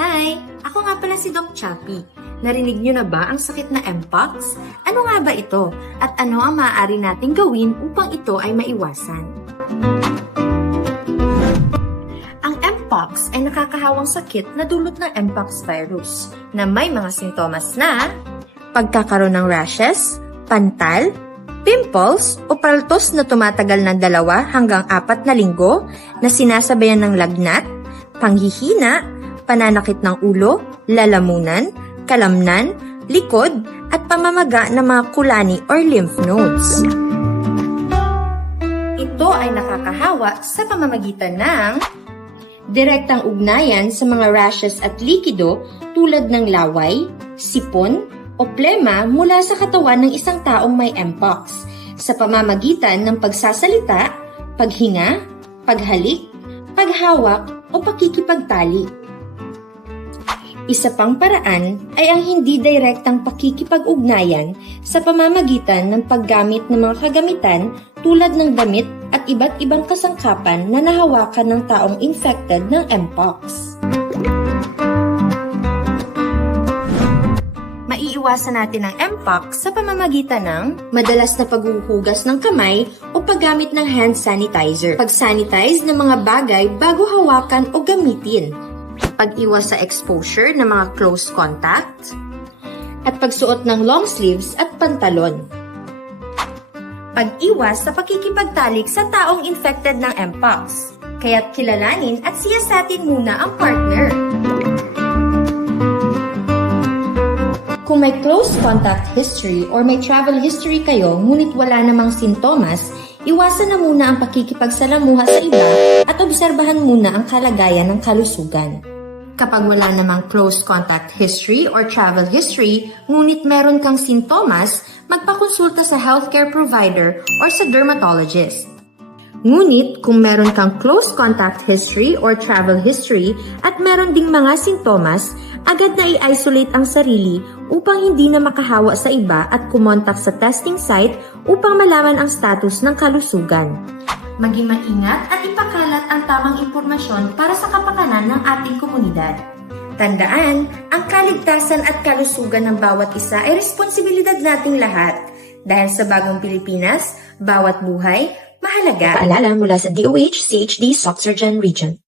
Hi! Ako nga pala si Doc Chappy. Narinig niyo na ba ang sakit na Mpox? Ano nga ba ito? At ano ang maaari nating gawin upang ito ay maiwasan? Ang Mpox ay nakakahawang sakit na dulot ng Mpox virus na may mga sintomas na pagkakaroon ng rashes, pantal, pimples o paltos na tumatagal ng dalawa hanggang apat na linggo na sinasabayan ng lagnat, panghihina, pananakit ng ulo, lalamunan, kalamnan, likod, at pamamaga ng mga kulani or lymph nodes. Ito ay nakakahawa sa pamamagitan ng direktang ugnayan sa mga rashes at likido tulad ng laway, sipon, o plema mula sa katawan ng isang taong may Mpox sa pamamagitan ng pagsasalita, paghinga, paghalik, paghawak o pakikipagtali. Isa pang paraan ay ang hindi direktang pakikipag-ugnayan sa pamamagitan ng paggamit ng mga kagamitan tulad ng damit at iba't ibang kasangkapan na nahawakan ng taong infected ng Mpox. Maiiwasan natin ang Mpox sa pamamagitan ng madalas na paghuhugas ng kamay o paggamit ng hand sanitizer, pag-sanitize ng mga bagay bago hawakan o gamitin, pag-iwas sa exposure ng mga close contact, at pagsuot ng long sleeves at pantalon. Pag-iwas sa pakikipagtalik sa taong infected ng Mpox, kaya't kilalanin at siyasatin muna ang partner. Kung may close contact history or may travel history kayo ngunit wala namang sintomas, iwasan na muna ang pakikipagsalamuha sa iba at obserbahan muna ang kalagayan ng kalusugan. Kapag wala namang close contact history or travel history, ngunit meron kang sintomas, magpakonsulta sa healthcare provider or sa dermatologist. Ngunit kung meron kang close contact history or travel history at meron ding mga sintomas, agad na i-isolate ang sarili upang hindi na makahawa sa iba at kumontak sa testing site upang malaman ang status ng kalusugan. Maging maingat at ipakalat ang tamang impormasyon para sa kapakanan ng ating komunidad. Tandaan, ang kaligtasan at kalusugan ng bawat isa ay responsibilidad nating lahat. Dahil sa bagong Pilipinas, bawat buhay, mahalaga. Paalala mula sa DOH CHD Soc Region.